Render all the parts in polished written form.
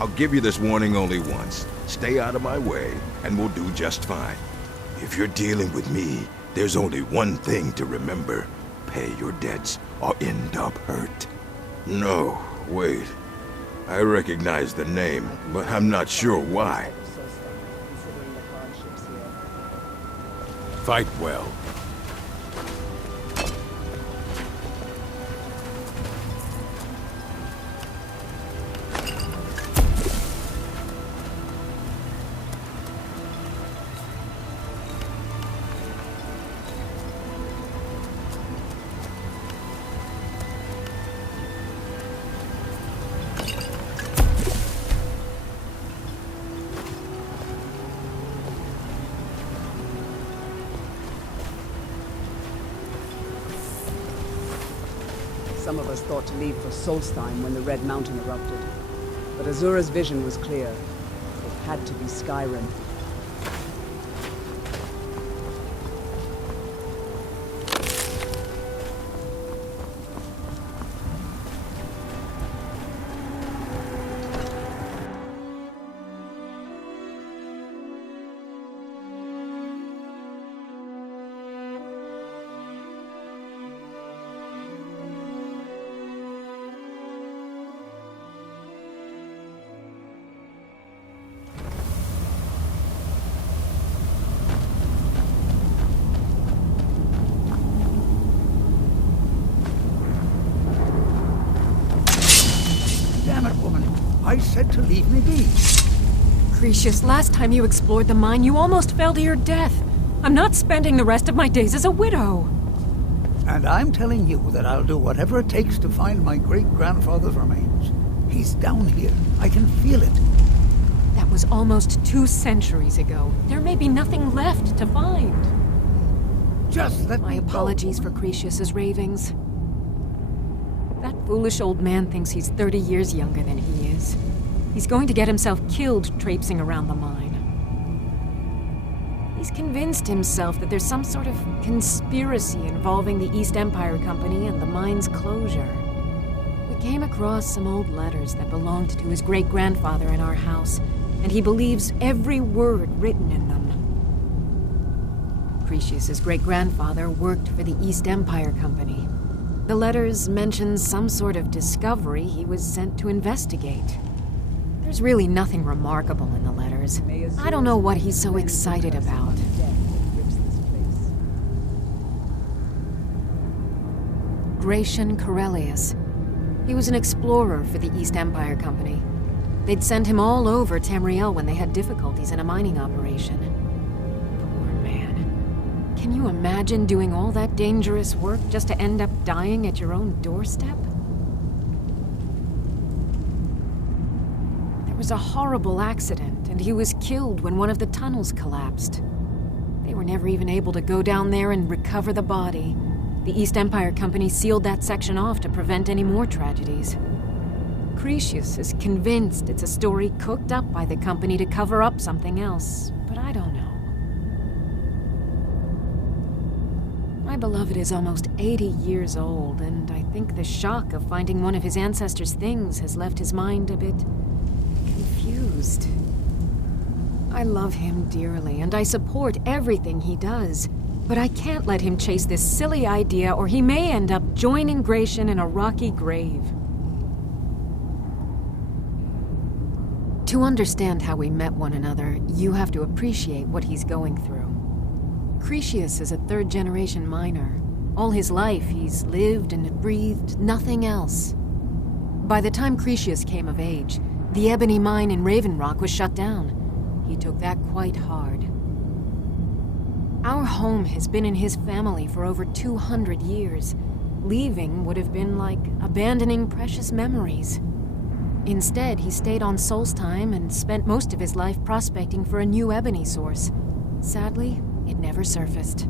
I'll give you this warning only once. Stay out of my way, and we'll do just fine. If you're dealing with me, there's only one thing to remember. Pay your debts, or end up hurt. No, wait. I recognize the name, but I'm not sure why. Fight well. Some of us thought to leave for Solstheim when the Red Mountain erupted. But Azura's vision was clear. It had to be Skyrim. I said to leave me be. Cretius, last time you explored the mine, you almost fell to your death. I'm not spending the rest of my days as a widow. And I'm telling you that I'll do whatever it takes to find my great-grandfather's remains. He's down here. I can feel it. That was almost 2 centuries ago. There may be nothing left to find. Just let My me apologies go. for Cretius's ravings. That foolish old man thinks he's 30 years younger than he is. He's going to get himself killed traipsing around the mine. He's convinced himself that there's some sort of conspiracy involving the East Empire Company and the mine's closure. We came across some old letters that belonged to his great-grandfather in our house, and he believes every word written in them. Cretius's great-grandfather worked for the East Empire Company. The letters mention some sort of discovery he was sent to investigate. There's really nothing remarkable in the letters. I don't know what he's so excited about. Gratian Corellius. He was an explorer for the East Empire Company. They'd send him all over Tamriel when they had difficulties in a mining operation. Poor man. Can you imagine doing all that dangerous work just to end up dying at your own doorstep? There was a horrible accident, and he was killed when one of the tunnels collapsed. They were never even able to go down there and recover the body. The East Empire Company sealed that section off to prevent any more tragedies. Cretius is convinced it's a story cooked up by the company to cover up something else, but I don't know. My beloved is almost 80 years old, and I think the shock of finding one of his ancestors' things has left his mind a bit confused. I love him dearly, and I support everything he does, but I can't let him chase this silly idea, or he may end up joining Gratian in a rocky grave. To understand how we met one another, you have to appreciate what he's going through. Cretius is a third-generation miner. All his life, he's lived and breathed nothing else. By the time Cretius came of age, the ebony mine in Raven Rock was shut down. He took that quite hard. Our home has been in his family for over 200 years. Leaving would have been like abandoning precious memories. Instead, he stayed on Solstheim and spent most of his life prospecting for a new ebony source. Sadly, it never surfaced.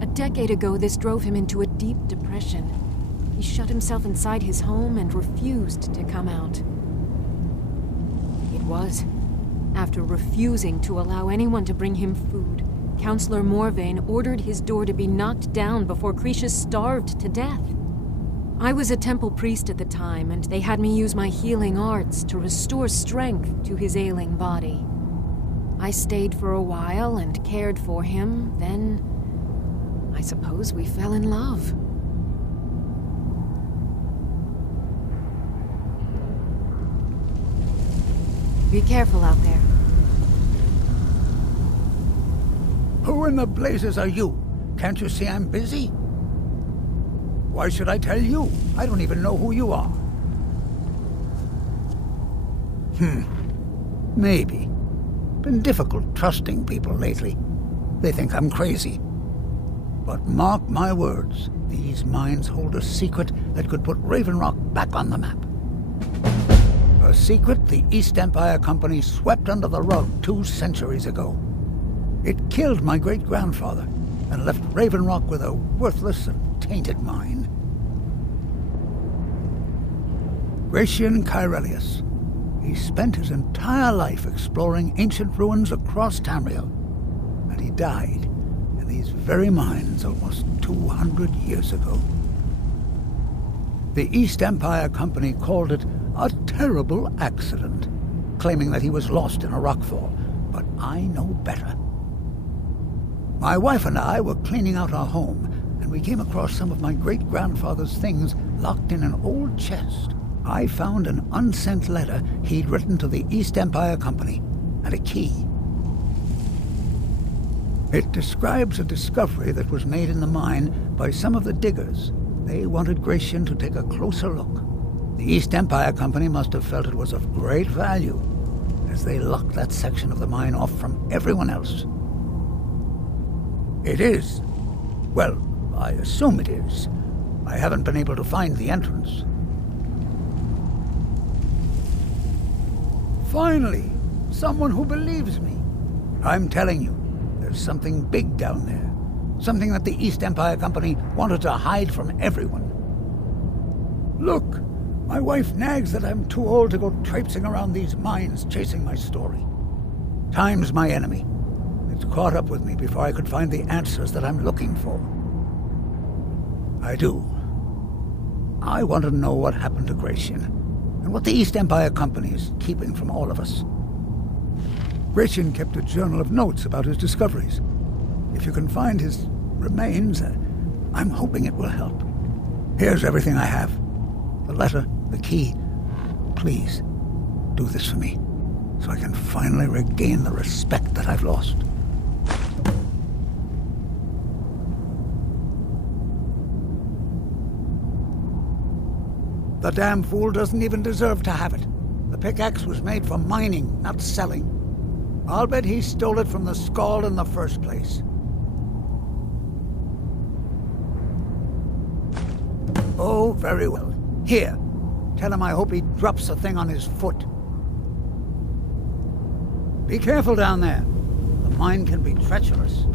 A decade ago, this drove him into a deep depression. He shut himself inside his home and refused to come out. It was after refusing to allow anyone to bring him food, Counselor Morvain ordered his door to be knocked down before Cretius starved to death. I was a temple priest at the time, and they had me use my healing arts to restore strength to his ailing body. I stayed for a while and cared for him, then I suppose we fell in love. Be careful out there. Who in the blazes are you? Can't you see I'm busy? Why should I tell you? I don't even know who you are. Maybe. Been difficult trusting people lately. They think I'm crazy. But mark my words, these mines hold a secret that could put Raven Rock back on the map. A secret the East Empire Company swept under the rug 2 centuries ago. It killed my great-grandfather and left Raven Rock with a worthless and tainted mine. Gratian Kyrelius. He spent his entire life exploring ancient ruins across Tamriel, and he died in these very mines almost 200 years ago. The East Empire Company called it a terrible accident, claiming that he was lost in a rockfall, but I know better. My wife and I were cleaning out our home, and we came across some of my great-grandfather's things locked in an old chest. I found an unsent letter he'd written to the East Empire Company, and a key. It describes a discovery that was made in the mine by some of the diggers. They wanted Gratian to take a closer look. The East Empire Company must have felt it was of great value, as they locked that section of the mine off from everyone else. It is. Well, I assume it is. I haven't been able to find the entrance. Finally, someone who believes me. I'm telling you, there's something big down there. Something that the East Empire Company wanted to hide from everyone. Look, my wife nags that I'm too old to go traipsing around these mines chasing my story. Time's my enemy. It's caught up with me before I could find the answers that I'm looking for. I do. I want to know what happened to Gratian, and what the East Empire Company is keeping from all of us. Gratian kept a journal of notes about his discoveries. If you can find his remains, I'm hoping it will help. Here's everything I have. The letter, the key. Please, do this for me, so I can finally regain the respect that I've lost. The damn fool doesn't even deserve to have it. The pickaxe was made for mining, not selling. I'll bet he stole it from the Skald in the first place. Oh, very well. Here, tell him I hope he drops the thing on his foot. Be careful down there. The mine can be treacherous.